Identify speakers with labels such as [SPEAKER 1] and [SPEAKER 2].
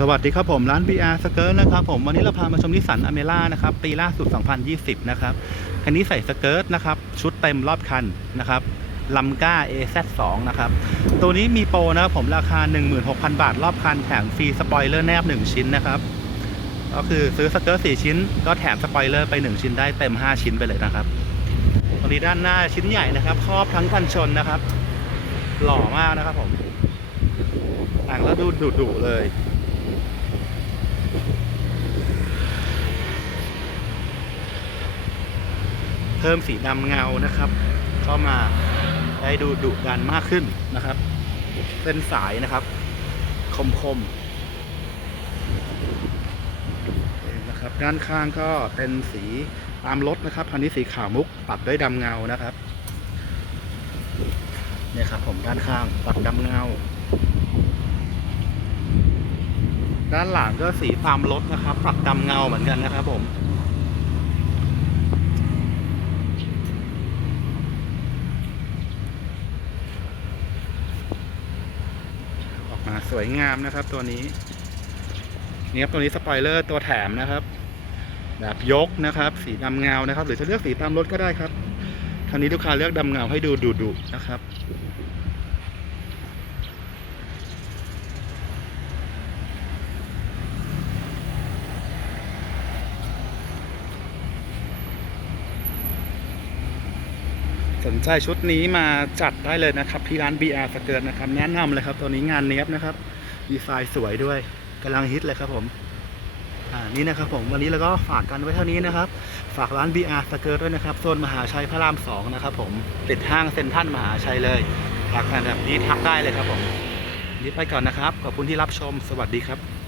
[SPEAKER 1] สวัสดีครับผมร้าน BR s k i r t นะครับผมวันนี้เราพามาชมนิสสันอเมร่านะครับปีล่าสุด 2020 นะครับคันนี้ใส่สเกิร์ตนะครับชุดเต็มรอบคันนะครับลัมก้า AZ2 นะครับตัวนี้มีโปรนะครับผมราคา 16,000 บาทรอบคันแถมฟรีสปอยเลอร์แนบ 1 ชิ้นนะครับก็คือซื้อสเกิร์ต4ชิ้น ก็แถมสปอยเลอร์ไป 1 ชิ้นได้เต็ม 5 ชิ้นไปเลยนะครับตัวนี้ด้านหน้าชิ้นใหญ่นะครับครอบทั้งกันชนนะครับ หล่อมากนะครับผมแต่งแล้วดูดุดุๆเลย พิ่มสีดำเงานะครับ เข้ามาได้ดูดุดันมากขึ้นนะครับ เส้นสายนะครับ คมคมนะครับด้านข้างก็เป็นสีตามรถนะครับอันนี้สีขาวมุกปัดด้วยดำเงานะครับเนี่ยครับผมด้านข้างปัดดำเงา ด้านหลังก็สีตามรถนะครับปัดดำเงาเหมือนกันนะครับผม ออกมา สวยงามนะครับตัวนี้นี่ครับตัวนี้สปอยเลอร์ตัวแถมนะครับ แบบยกนะครับ สีดำเงานะครับ หรือจะเลือกสีตามรถก็ได้ครับคราวนี้ลูกค้าเลือกดำเงาให้ดูดุดุๆนะครับ สนใจชุดนี้มาจัดได้เลยนะครับ ที่ร้าน BR สเกิร์ตนะครับ แนะนำเลยครับตัวนี้งานเนี้ยบนะครับ ดีไซน์สวยด้วยกำลังฮิตเลยครับผมอ่านี่นะครับผมวันนี้เราก็ฝากกันไว้เท่านี้นะครับ ฝากร้าน BR สเกิร์ตด้วยนะครับโซนมหาชัยพระรามสองนะครับผมติดห้างเซ็นทรัลมหาชัยเลยฝากกันแบบนี้ทักได้เลยครับผมนนี้ไปก่อนนะครับขอบคุณที่รับชมสวัสดีครับ